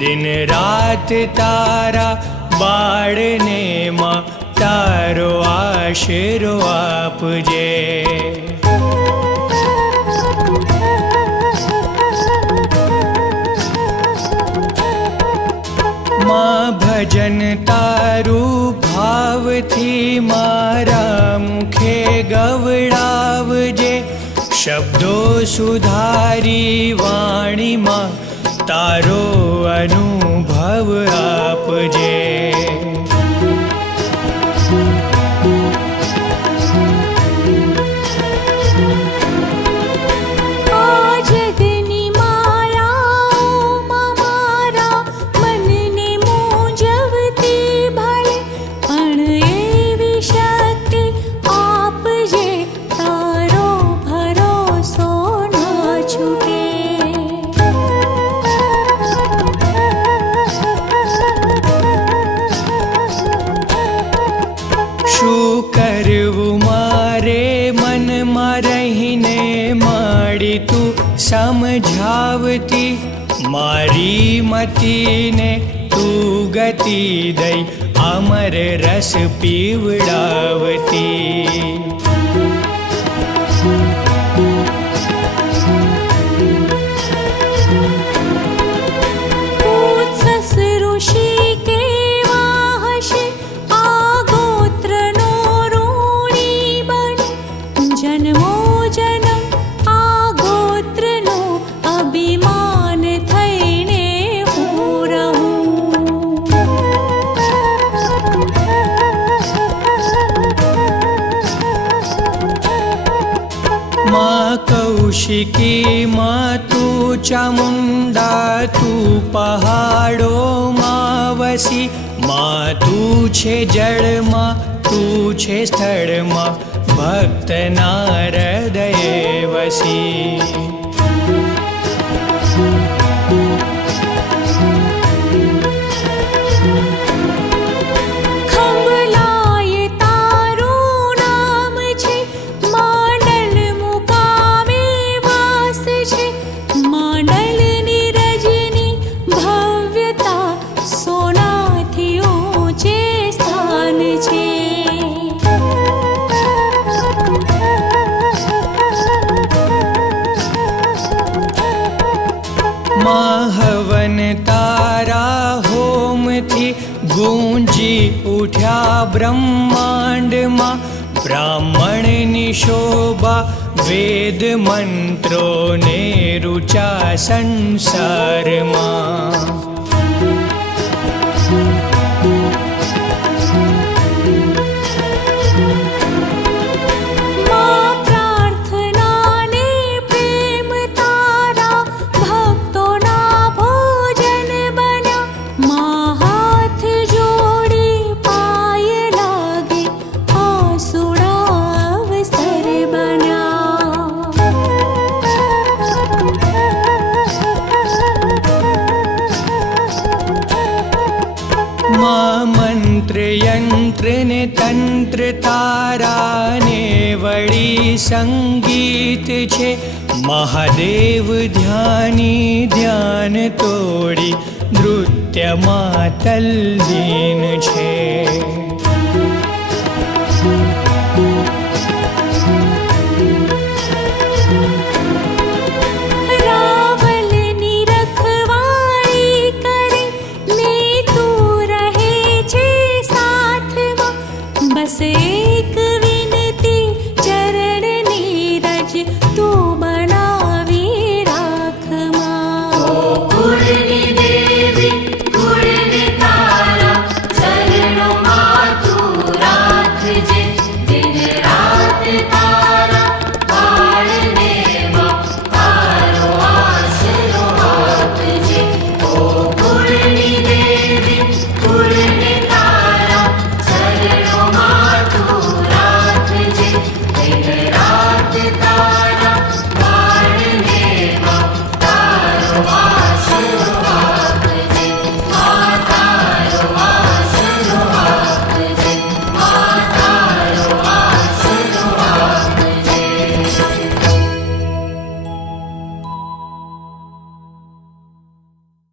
दिन रात तारा बाळने मां तारो आशरो आपजे। मां भजन तारू भावथी मारा मुखे गवड़ावजे। शब्दो सुधारी वाणी मां तारो अनुभव आपजे। समझावती मारी मती ने तू गति दई अमर रस पीवड़ावती। कौशिकी मां तू चामुंडा तू पहाड़ो मां वसी। मां तू छे जड़ मां तू छे स्थल मां भक्त ना हृदय वसी। हवन तारा होम थी गूंजी उठ्या ब्रह्मांड मां। ब्राह्मण नि शोभा वेद मंत्रो ने रुचा संसार मां। मंत्र यंत्र ने तंत्र तारा ने वड़ी संगीत छे। महादेव ध्यानी ध्यान तोड़ी नृत्य मां तल्लीन छे।